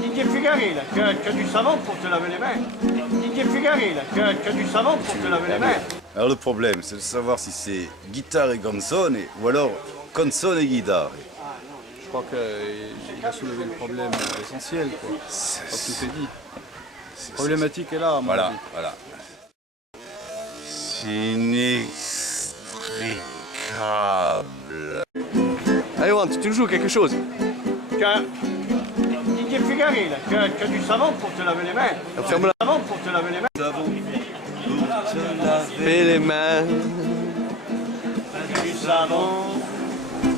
Didier Fugari, là, que du savon pour te laver les mains. Didier Fugari, là, que du savon pour te laver les mains. Alors le problème, c'est de savoir si c'est guitare et canzone ou alors canzone et guitare. Je crois qu'il a soulevé le problème essentiel, quoi. Je crois que tout est dit. La problématique est là, à mon Voilà, avis. voilà. Inextricable. Allez, Juan, tu nous joues quelque chose. Didier Fugari, là, que du savon pour te laver les mains. Ferme-la. Savon pour te laver les mains. Savon pour te laver, Fais les mains. Du savon.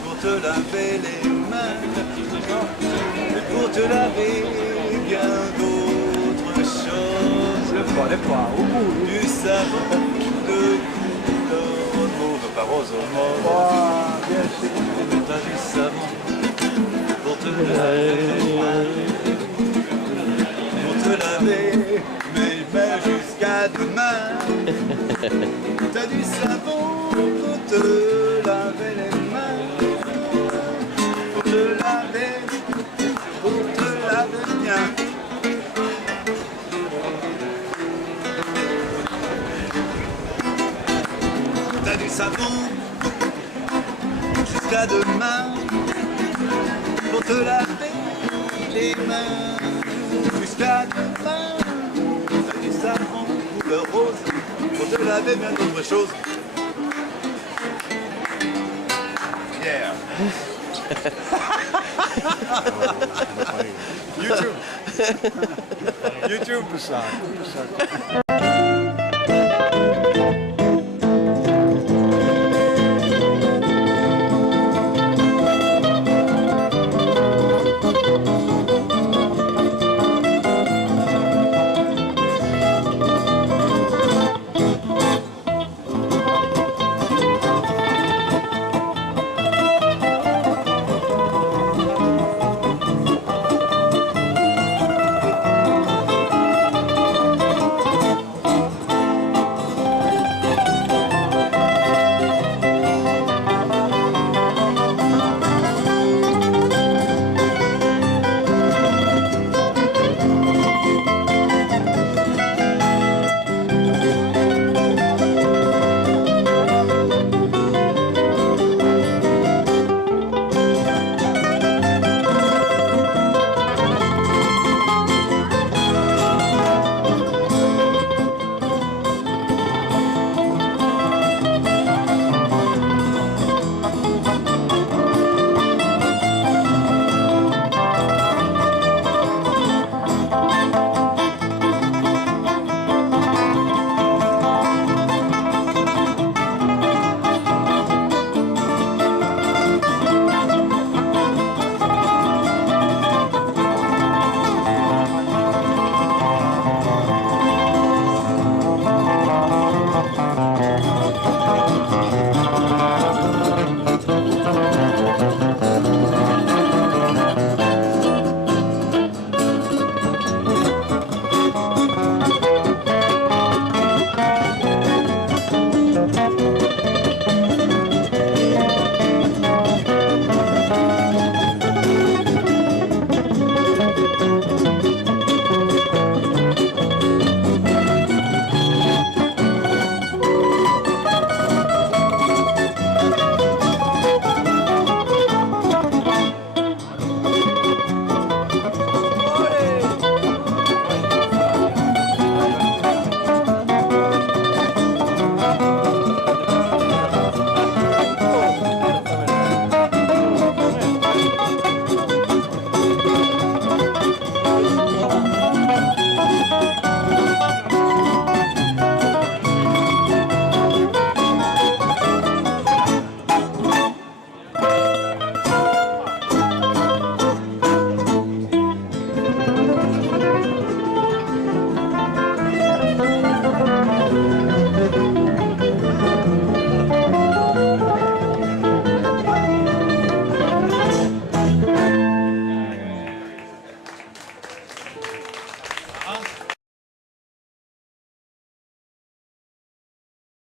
pour te laver les mains, et pour te laver bien d'autres choses. Les poids, au bout. Du savon de couleur mauve, pas rose, mauve. Bien sûr. T'as du savon pour te laver les mains, pour te laver mes mains jusqu'à demain. T'as du savon pour te laver les mains, pour te laver bien. T'as du savon jusqu'à demain pour te laver les mains jusqu'à demain. T'as du savon couleur rose pour te laver bien d'autres choses. Yeah. YouTube. YouTube.